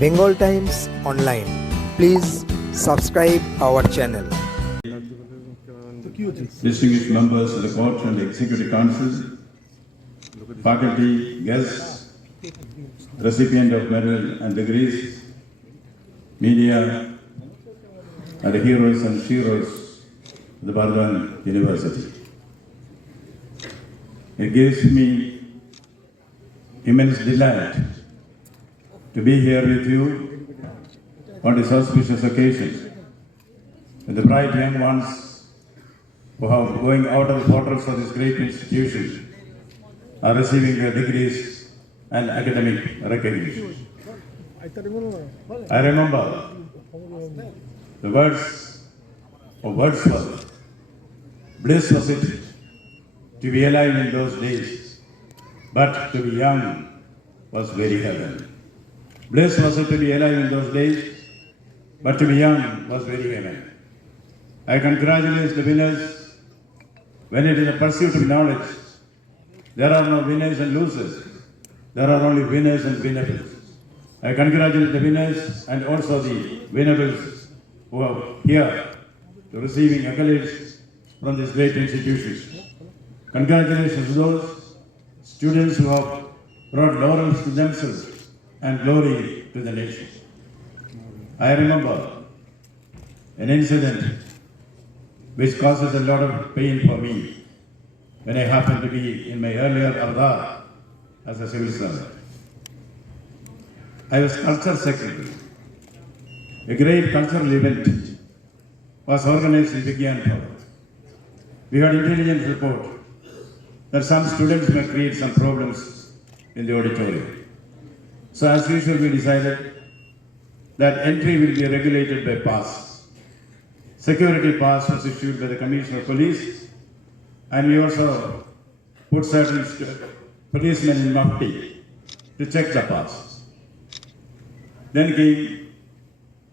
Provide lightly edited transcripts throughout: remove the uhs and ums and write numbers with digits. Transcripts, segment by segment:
Bengal Times Online. Please subscribe our channel. Distinguished members of the Court and the Executive Council, faculty, guests, recipient of medal and degrees, media, and the heroes and sheroes of the Bardhaman University. It gives me immense delight to be here with you on this auspicious occasion, with the bright young ones who are going out of the portals of this great institution are receiving their degrees and academic recognition. I remember the words of Wordsworth. Bliss was it to be alive in those days, but to be young was very heaven. Bliss was it to be alive in those days, but to be young was very heaven. I congratulate the winners. When it is a pursuit of knowledge, there are no winners and losers. There are only winners and winnables. I congratulate the winners and also the winnables who are here to receiving accolades from this great institution. Congratulations to those students who have brought laurels to themselves and glory to the nation. I remember an incident which causes a lot of pain for me when I happened to be in my earlier avatar as a civil servant. I was culture secretary. A great cultural event was organized in Burdwan. We had intelligence report that some students may create some problems in the auditorium. So as usual, we decided that entry will be regulated by pass. Security pass was issued by the Commissioner of Police, and we also put certain policemen in mufti to check the pass. Then came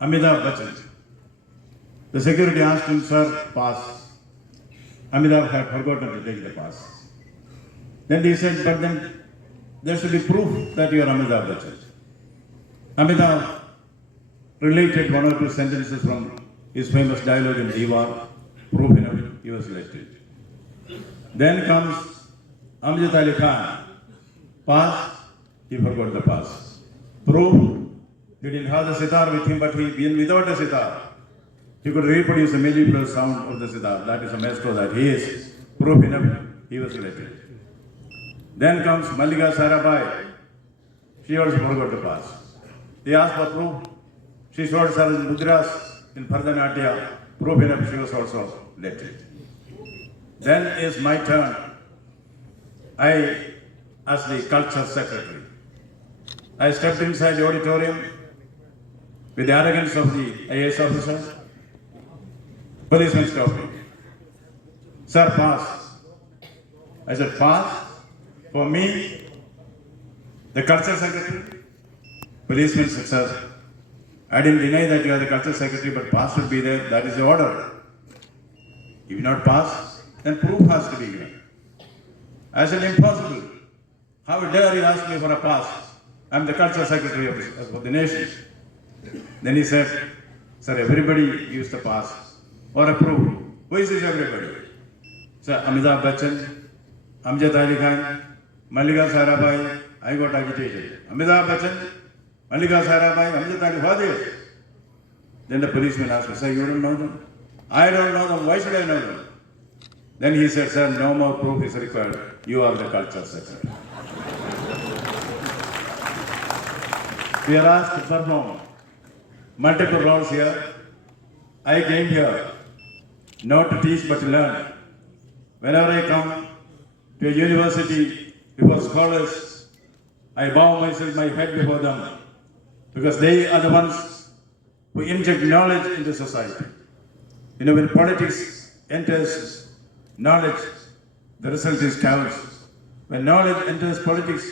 Amitabh Bachchan. The security asked him, "Sir, pass." Amitabh had forgotten to take the pass. Then he said, "But then there should be proof that you are Amitabh Bachchan." Amitabh related one or two sentences from his famous dialogue in Diwan, proof enough, he was elected. Then comes Amjad Ali Khan. Pass, he forgot the pass. Proof, he didn't have the sitar with him, but even without the sitar, he could reproduce the mellifluous sound of the sitar. That is a maestro that he is. Proof enough, he was elected. Then comes Mallika Sarabai. She also forgot the pass. They asked for proof. She showed certain mudras in Bharatanatyam. Proof enough, she was also elected. Then is my turn. I, as the culture secretary, I stepped inside the auditorium with the arrogance of the IAS officers. Policeman stopped me. "Sir, pass." I said, "Pass? For me, the culture secretary?" Policeman said, "Sir, I didn't deny that you are the culture secretary, but pass should be there. That is the order. If you not pass, then proof has to be given." I said, "Impossible. How dare you ask me for a pass? I am the culture secretary of the nation." Then he said, "Sir, everybody gives the pass or a proof. Who is this everybody?" Sir, Amitabh Bachchan, Amjad Ali Khan, Mallika Sarabai. I got agitated. Amitabh Bachchan, Mallika Sarabai, Amjad Ali, what is? Then the policeman asked me, "Sir, you don't know them?" "I don't know them. Why should I know them?" Then he said, "Sir, no more proof is required. You are the culture secretary." We are asked to perform multiple roles here. I came here not to teach but to learn. Whenever I come to a university before scholars, I bow myself, my head before them, because they are the ones who inject knowledge into society. You know, when politics enters knowledge, the result is chaos. When knowledge enters politics,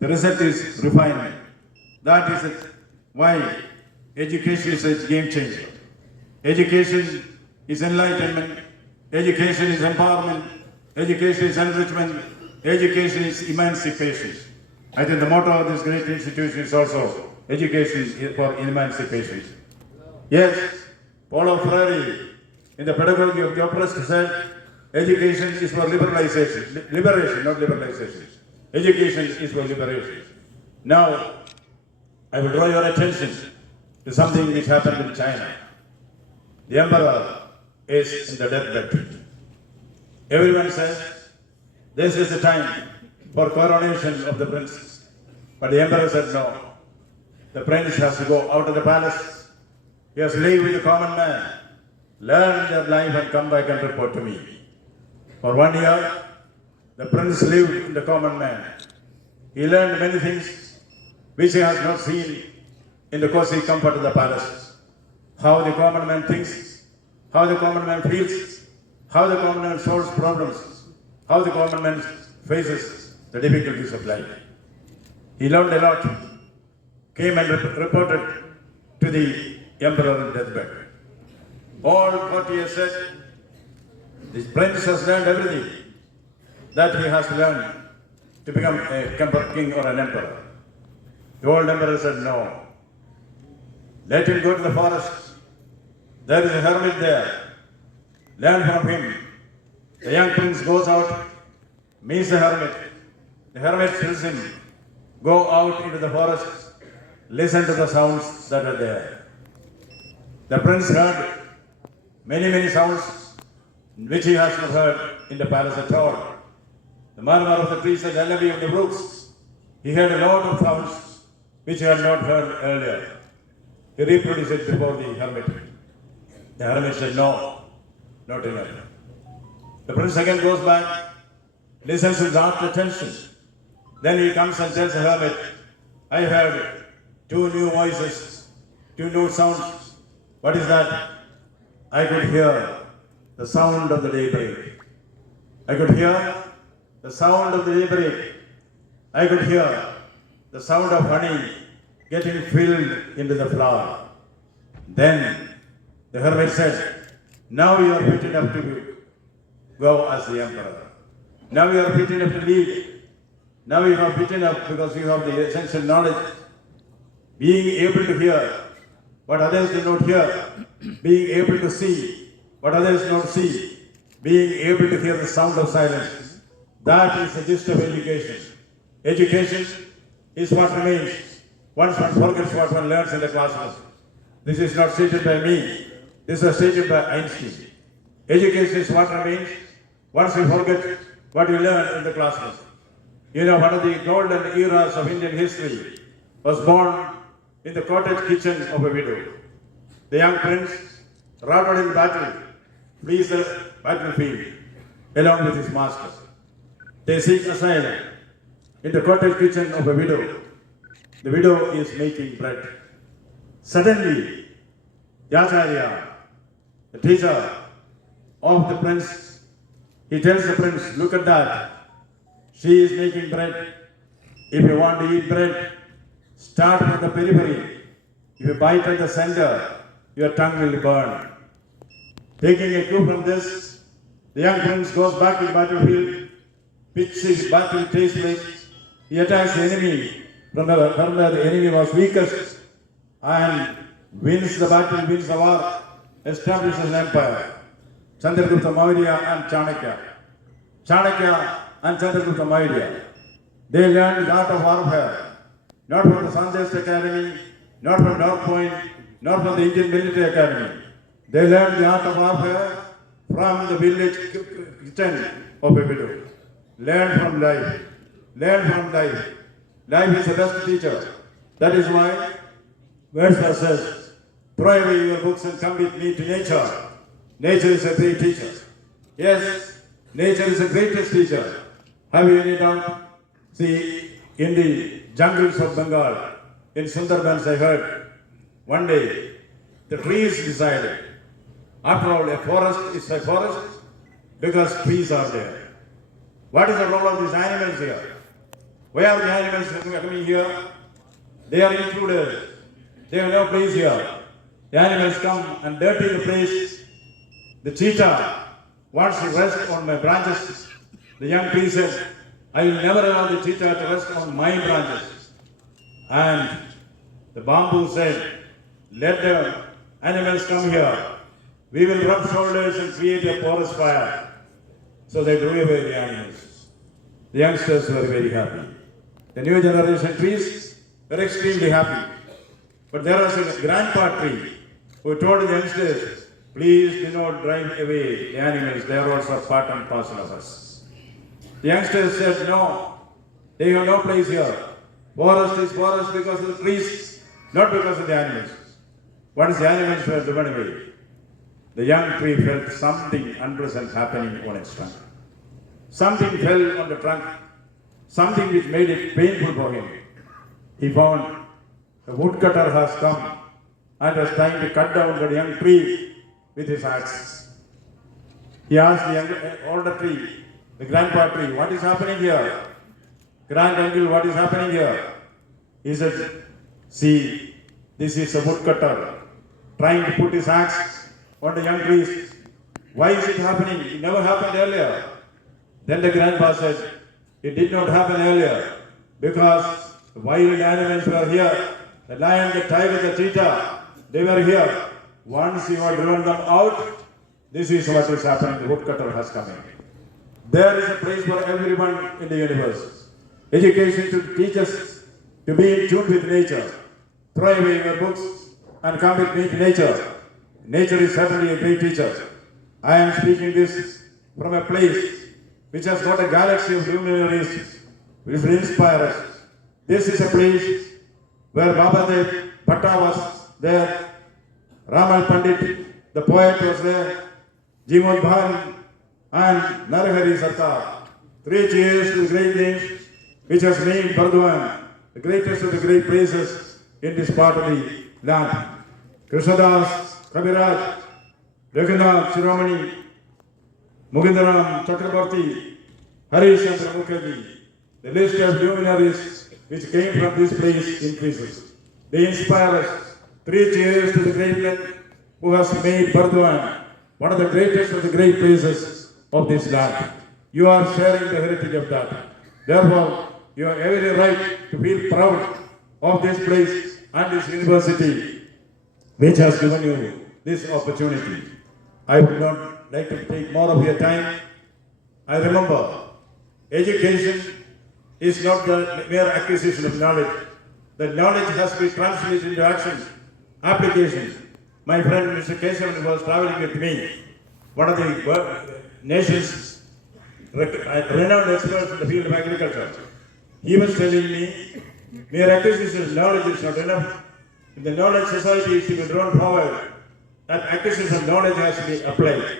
the result is refinement. That is why education is a game changer. Education is enlightenment. Education is empowerment. Education is enrichment. Education is emancipation. I think the motto of this great institution is also education is for emancipation. Yes, Paulo Freire, in the Pedagogy of the Oppressed, said education is for liberalization, liberation, not liberalization. Education is for liberation. Now, I will draw your attention to something which happened in China. The emperor is in the deathbed. Everyone says this is the time for coronation of the prince. But the emperor said no. The prince has to go out of the palace. He has to live with the common man, learn their life and come back and report to me. For 1 year, the prince lived in the common man. He learned many things which he has not seen in the cozy comfort of the palace. How the common man thinks, how the common man feels, how the common man solves problems, how the common man faces the difficulties of life. He learned a lot, came and reported to the emperor in deathbed. All courtiers said, this prince has learned everything that he has learned to become a king or an emperor. The old emperor said, no. Let him go to the forest. There is a hermit there. Learn from him. The young prince goes out, meets the hermit. The hermit tells him, go out into the forest, listen to the sounds that are there. The prince heard many sounds which he has not heard in the palace at all. The murmur of the trees and the lullaby of the brooks. He heard a lot of sounds which he had not heard earlier. He reproduced it before the hermit. The hermit said, no, not enough. The prince again goes back, listens with rapt attention. Then he comes and tells the hermit, I heard 2 new voices, 2 new sounds. What is that? I could hear the sound of the daybreak. I could hear the sound of the daybreak. I could hear the sound of honey getting filled into the flower. Then the hermit said, now you are fit enough to go as the emperor. Now you are fit enough to lead. Now you are fit enough because you have the essential knowledge. Being able to hear what others do not hear. Being able to see what others do not see. Being able to hear the sound of silence. That is the gist of education. Education is what remains once one forgets what one learns in the classroom. This is not stated by me. This was stated by Einstein. Education is what remains once you forget what you learn in the classroom. You know, one of the golden eras of Indian history was born in the cottage kitchen of a widow. The young prince, routed in battle, flees the battlefield along with his master. They seek asylum in the cottage kitchen of a widow. The widow is making bread. Suddenly, the Acharya, the teacher of the prince, he tells the prince, look at that. She is making bread. If you want to eat bread, start from the periphery. If you bite at the center, your tongue will burn. Taking a cue from this, the young prince goes back to the battlefield, pitches battle takes place. He attacks the enemy from where the enemy was weakest and wins the battle, wins the war, establishes an empire. Chandragupta Maurya and Chanakya. Chanakya and Chandragupta Maurya. They learned the art of warfare, not from the Sanjay Academy, not from North Point, not from the Indian Military Academy. They learned the art of warfare from the village kitchen of a widow. Learn from life. Learn from life. Life is the best teacher. That is why Wordsworth says, throw away your books and come with me to nature. Nature is a great teacher. Yes, nature is the greatest teacher. Have you any doubt? See, in the jungles of Bengal, in Sundarbans, I heard, one day, the trees decided, after all, a forest is a forest because trees are there. What is the role of these animals here? Why are the animals coming here? They are intruders. They have no place here. The animals come and dirty the place. The cheetah wants to rest on my branches. The young tree said, I will never allow the cheetah to rest on my branches. And The bamboo said, let the animals come here. We will rub shoulders and create a forest fire. So they drew away the animals. The youngsters were very happy. The new generation trees were extremely happy. But there was a grandpa tree who told the youngsters, please do not drive away the animals. They are also part and parcel of us. The youngsters said, no, they have no place here. Forest is forest because of the trees, not because of the animals. Once the animals were driven away, the young tree felt something unpleasant happening on its trunk. Something fell on the trunk, something which made it painful for him. He found a woodcutter has come and was trying to cut down the young tree with his axe. He asked the older tree, the grandpa tree, what is happening here? Grand-uncle, what is happening here? He said, see, this is a woodcutter trying to put his axe on the young trees. Why is it happening? It never happened earlier. Then the grandpa said, it did not happen earlier because the wild animals were here. The lion, the tiger, the cheetah, they were here. Once you have driven them out, this is what is happening. The woodcutter has come in. There is a place for everyone in the universe. Education should teach us to be in tune with nature. Throw away your books and come with me to nature. Nature is certainly a great teacher. I am speaking this from a place which has got a galaxy of luminaries which will inspire us. This is a place where Babadev Bhatta was there, Ramal Pandit, the poet, was there, Jimod Bhan and Narahari Sarkar. 3 cheers to the great names which has made Burdwan the greatest of the great places in this part of the land. Krishnadas, Kabiraj, Raghunath, Shiromani, Mugindaram, Chakrabarti, Harish Chandra Mukherjee. The list of luminaries which came from this place increases. They inspire us. 3 cheers to the great man who has made Bardhaman one of the greatest of the great places of this land. You are sharing the heritage of that. Therefore, you have every right to feel proud of this place and this university which has given you this opportunity. I would not like to take more of your time. I remember, education is not the mere acquisition of knowledge. The knowledge has to be translated into action, application. My friend Mr. Chancellor was traveling with me, one of the nation's renowned experts in the field of agriculture. He was telling me, mere acquisition of knowledge is not enough. If the knowledge society is to be drawn forward, that acquisition of knowledge has to be applied.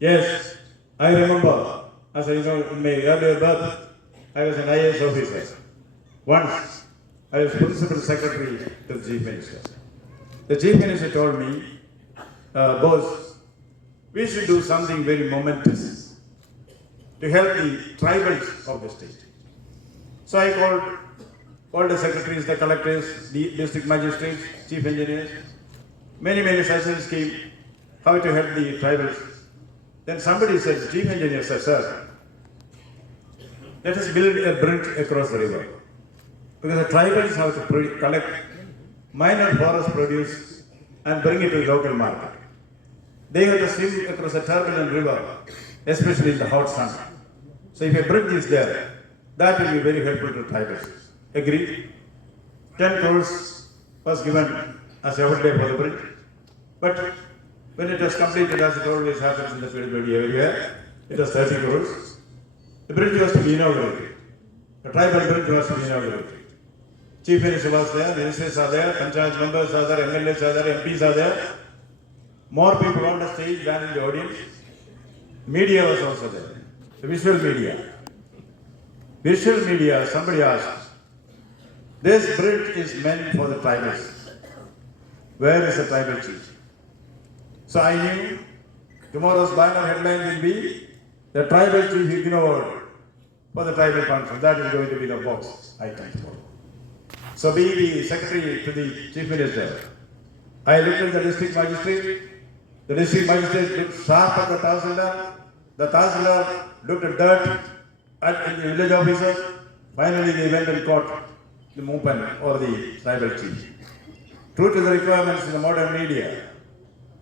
Yes, I remember, as I know, in my earlier birth, I was an IAS officer. Once, I was principal secretary to the Chief Minister. The Chief Minister told me, boss, we should do something very momentous to help the tribals of the state. So I called all the secretaries, the collectors, the district magistrates, chief engineers. Many sessions came how to help the tribals. Then somebody said, chief engineer said, sir, let us build a bridge across the river. Because the tribals have to collect minor forest produce and bring it to the local market. They have to swim across a turbulent river, especially in the hot sun. So if a bridge is there, that will be very helpful to tribals. Agreed? 10 crores was given as outlay for the bridge. But when it was completed, as it always happens in the field everywhere, it was 30 crores. The bridge was to be inaugurated. The tribal bridge was to be inaugurated. Chief Minister was there, ministers are there, Panchayat members are there, MLAs are there, MPs are there. More people on the stage than in the audience. Media was also there. The visual media. Visual media, somebody asked, this bridge is meant for the tribals. Where is the tribal chief? So I knew tomorrow's banner headline will be, the tribal chief ignored for the tribal function. That is going to be the box item tomorrow. So being the secretary to the chief minister, I looked at the district magistrate. The district magistrate looked sharp at the Chancellor. The Chancellor looked at dirt at the village officer. Finally, they went and caught the Moopan or the tribal chief. true to the requirements of the modern media.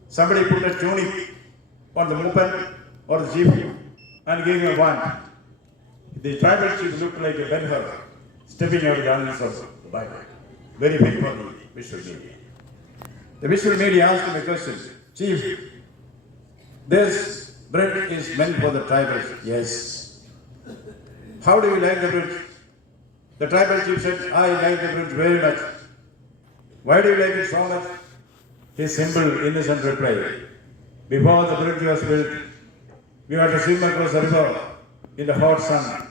Somebody put a tunic on the moped or the jeep and gave him a wand. The tribal chief looked like a Bengal stepping out of the annals of the Bible. Very big for the visual media. The visual media asked him a question. Chief, this bread is meant for the tribals. Yes. How do you like the bread? The tribal chief said, I like the bread very much. Why do you like it so much? His simple, innocent reply. Before the bridge was built, we had to swim across the river in the hot sun.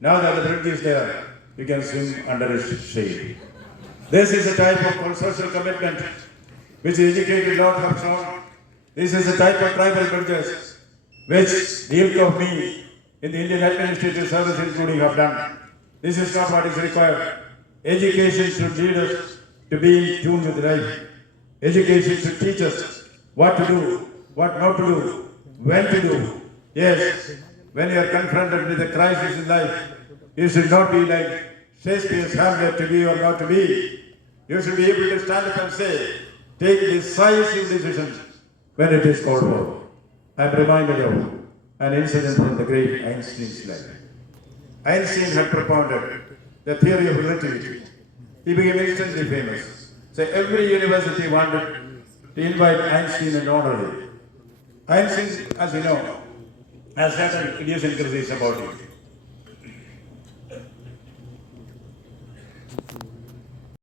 Now that the bridge is there, you can swim under its shade. This is a type of social commitment which the educated Lord have shown. This is a type of tribal bridges which the ilk of me in the Indian administrative service including have done. This is not what is required. Education should lead us to be in tune with life. Education should teach us what to do, what not to do, when to do. Yes, when you are confronted with a crisis in life, you should not be like Shakespeare's Hamlet, to be or not to be. You should be able to stand up and say, take decisive decisions when it is called for. I am reminded of an incident from the great Einstein's life. Einstein had propounded the theory of relativity. He became instantly famous. So every university wanted to invite Einstein and honor him. Einstein, as you know, has certain idiosyncrasies about him.